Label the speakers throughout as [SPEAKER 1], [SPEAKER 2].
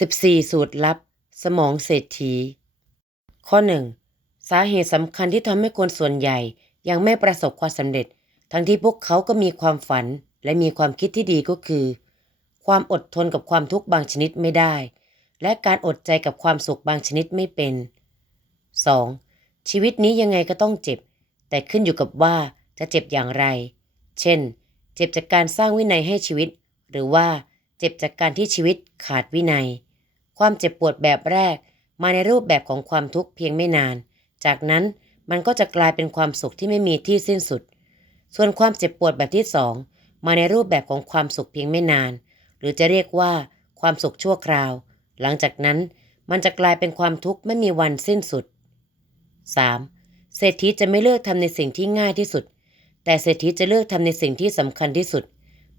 [SPEAKER 1] 14 สูตรลับ สมองเศรษฐี ข้อ 1. สาเหตุสำคัญที่ทำให้คนส่วนใหญ่ยังไม่ประสบความสำเร็จ ทั้งที่พวกเขาก็มีความฝันและมีความคิดที่ดีก็คือ ความอดทนกับความทุกข์บางชนิดไม่ได้ และการอดใจกับความสุขบางชนิดไม่เป็น 2. ชีวิตนี้ยังไงก็ต้องเจ็บ แต่ขึ้นอยู่กับว่าจะเจ็บอย่างไร เช่น เจ็บจากการสร้างวินัยให้ชีวิต หรือว่าเจ็บจากการที่ชีวิตขาดวินัย ความเจ็บปวดแบบแรก มาในรูปแบบของความทุกข์เพียงไม่นาน จากนั้นมันก็จะกลายเป็นความสุขที่ไม่มีที่สิ้นสุด ส่วนความเจ็บปวดแบบที่สองมาในรูปแบบของความสุขเพียงไม่นาน หรือจะเรียกว่าความสุขชั่วคราว หลังจากนั้นมันจะกลายเป็นความทุกข์ไม่มีวันสิ้นสุด 3. เศรษฐีจะไม่เลือกทำในสิ่งที่ง่ายที่สุด แต่เศรษฐีจะเลือกทำในสิ่งที่สำคัญที่สุด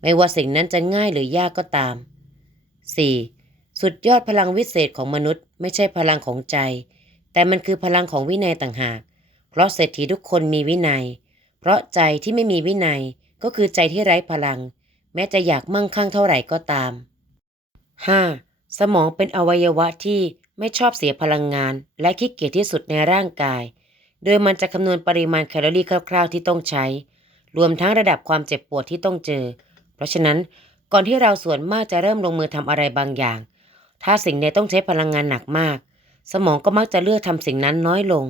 [SPEAKER 1] ไม่ว่าสิ่งนั้นจะง่ายหรือยากก็ตาม 4. สุดยอดพลังวิเศษของมนุษย์ ไม่ใช่พลังของใจ แต่มันคือพลังของวินัยต่างหาก เพราะเศรษฐีทุกคนมีวินัย เพราะใจที่ไม่มีวินัยก็คือใจที่ไร้พลัง แม้จะอยากมั่งคั่งเท่าไหร่ก็ตาม 5. สมองเป็นอวัยวะที่ไม่ชอบเสียพลังงาน และขี้เกียจที่สุดในร่างกาย โดยมันจะคำนวณปริมาณแคลอรี่คร่าว ๆ ที่ต้องใช้ รวมทั้งระดับความเจ็บปวดที่ต้องเจอ เพราะฉะนั้น ก่อนที่เราส่วนมากจะเริ่มลงมือทำอะไรบางอย่าง ถ้าสิ่งใดต้องใช้พลังงานหนักมาก สมองก็มักจะเลือกทำสิ่งนั้นน้อยลง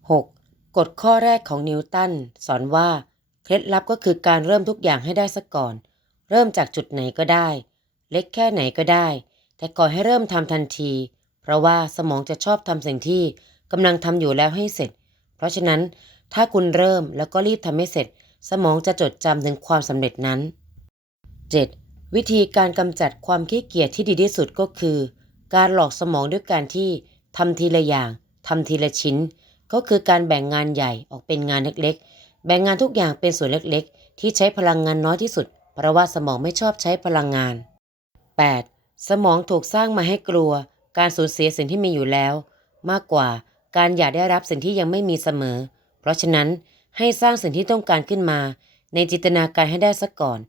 [SPEAKER 1] 6. กฎข้อแรกของนิวตันสอนว่า เคล็ดลับก็คือการเริ่มทุกอย่างให้ได้ซะก่อน เริ่มจากจุดไหนก็ได้ เล็กแค่ไหนก็ได้ แต่ก่อนให้เริ่มทำทันที เพราะว่าสมองจะชอบทำสิ่งที่กำลังทำอยู่แล้วให้เสร็จ เพราะฉะนั้นถ้าคุณเริ่มแล้วก็รีบทำให้เสร็จ สมองจะจดจำถึงความสำเร็จนั้น 7. วิธีการกำจัดความขี้เกียจที่ดีที่สุดก็คือ การหลอกสมองด้วยการที่ทำทีละอย่างทำทีละชิ้น ก็คือการแบ่งงานใหญ่ออกเป็นงานเล็กๆ แบ่งงานทุกอย่างเป็นส่วนเล็กๆ ที่ใช้พลังงานน้อยที่สุด เพราะว่าสมองไม่ชอบใช้พลังงาน 8. สมองถูกสร้างมาให้กลัว การสูญเสียสิ่งที่มีอยู่แล้ว มากกว่าการอยากได้รับสิ่งที่ยังไม่มีเสมอ เพราะฉะนั้นให้สร้างสิ่งที่ต้องการขึ้นมา ในจินตนาการให้ได้ซะก่อน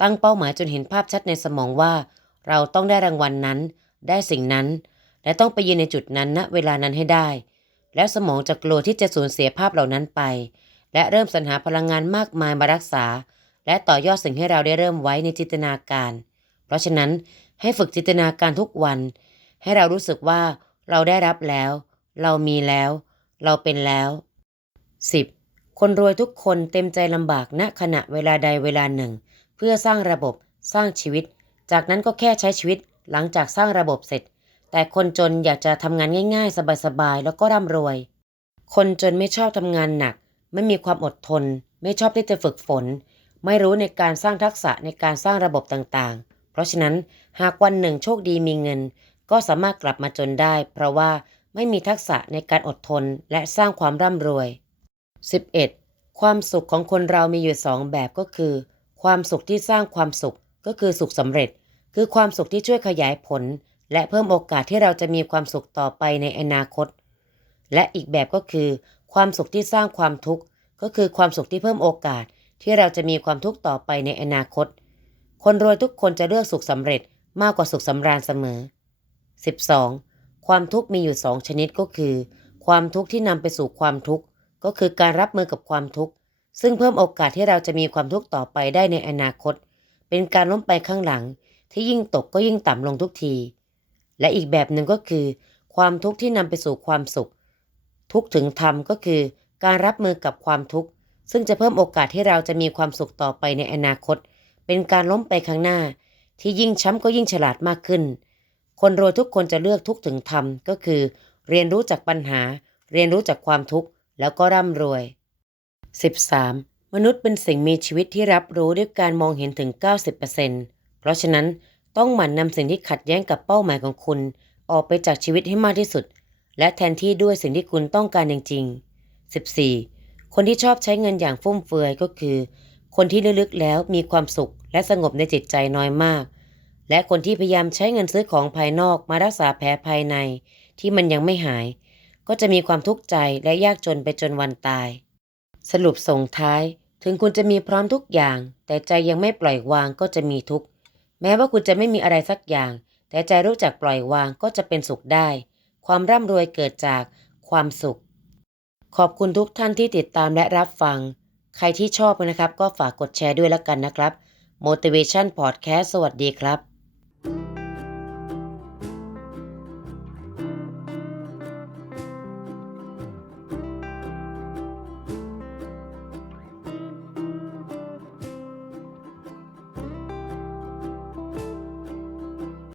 [SPEAKER 1] ตั้งเป้าหมายจนเห็นภาพชัดในสมองว่า เราต้องได้รางวัลนนั้น ได้สิ่งนั้น และต้องไปยืนในจุดนั้นณเวลานั้นให้ได้ แล้วสมองจะกลัวที่จะสูญเสียภาพเหล่านั้นไป และเริ่มสรรหาพลังงานมากมายมารักษา และต่อยอดสิ่งให้เราได้เริ่มไว้ในจินตนาการ เพราะฉะนั้นให้ฝึกจินตนาการทุกวัน ให้เรารู้สึกว่าเราได้รับแล้ว เรามีแล้ว เราเป็นแล้ว 10. คนรวยทุกคนเต็มใจลำบากณขณะเวลาใดเวลาหนึ่ง เพื่อสร้างระบบสร้างชีวิต จากนั้นก็แค่ใช้ชีวิตหลังจากสร้างระบบเสร็จ แต่คนจนอยากจะทำงานง่าย ๆ สบายๆแล้วก็ร่ำรวย คนจนไม่ชอบทำงานหนัก ไม่มีความอดทน ไม่ชอบที่จะฝึกฝน ไม่รู้ในการสร้างทักษะในการสร้างระบบต่างๆ เพราะฉะนั้นหากวันหนึ่งโชคดีมีเงิน ก็สามารถกลับมาจนได้ เพราะว่าไม่มีทักษะในการอดทนและสร้างความร่ำรวย 11. ความสุขของคนเรามีอยู่สองแบบก็คือ ความสุขที่สร้างความสุขก็คือสุขสำเร็จ คือความสุขที่ช่วยขยายผล และเพิ่มโอกาสที่เราจะมีความสุขต่อไปในอนาคต และอีกแบบก็คือ ความสุขที่สร้างความทุกข์ก็คือความสุขที่เพิ่มโอกาสที่เราจะมีความทุกข์ต่อไปในอนาคต คนรวยทุกคนจะเลือกสุขสำเร็จมากกว่าสุขสำราญเสมอ 12. ความทุกข์มีอยู่สองชนิดก็คือ ความทุกข์ที่นำไปสู่ความทุกข์ก็คือการรับมือกับความทุกข์ ซึ่งเพิ่มโอกาสที่เราจะมีความทุกข์ต่อไปได้ในอนาคต เป็นการล้มไปข้างหลังที่ยิ่งตกก็ยิ่งต่ำลงทุกที และอีกแบบหนึ่งก็คือ ความทุกข์ที่นำไปสู่ความสุข ทุกถึงธรรมก็คือ การรับมือกับความทุกข์ ซึ่งจะเพิ่มโอกาสที่เราจะมีความสุขต่อไปในอนาคต เป็นการล้มไปข้างหน้า ที่ยิ่งช้ำก็ยิ่งฉลาดมากขึ้น คนรวยทุกคนจะเลือกทุกถึงธรรมก็คือ เรียนรู้จากปัญหา เรียนรู้จากความทุกข์แล้วก็ร่ำรวย 13. มนุษย์เป็นสิ่งมีชีวิตที่รับรู้ด้วยการมองเห็นถึง 90%เพราะฉะนั้นต้องหมั่นนำสิ่งที่ขัดแย้งกับเป้าหมายของคุณ ออกไปจากชีวิตให้มากที่สุด และแทนที่ด้วยสิ่งที่คุณต้องการจริงๆ 14. คนที่ชอบใช้เงินอย่างฟุ่มเฟือยก็คือ คนที่ลึกๆแล้วมีความสุขและสงบในจิตใจน้อยมาก และคนที่พยายามใช้เงินซื้อของภายนอกมารักษาแผลภายใน ที่มันยังไม่หาย ก็จะมีความทุกข์ใจและยากจนไปจนวันตาย สรุปส่งท้าย ถึงคุณจะมีพร้อมทุกอย่าง แต่ใจยังไม่ปล่อยวางก็จะมีทุกข์ แม้ว่าคุณจะไม่มีอะไรสักอย่างแต่แต่ใจรู้จักปล่อยวางก็จะเป็นสุขได้ ความร่ำรวยเกิดจากความสุข ขอบคุณทุกท่านที่ติดตามและรับฟัง ใครที่ชอบนะครับ ก็ฝากกดแชร์ด้วยแล้วกันนะครับ Motivation Podcast สวัสดีครับ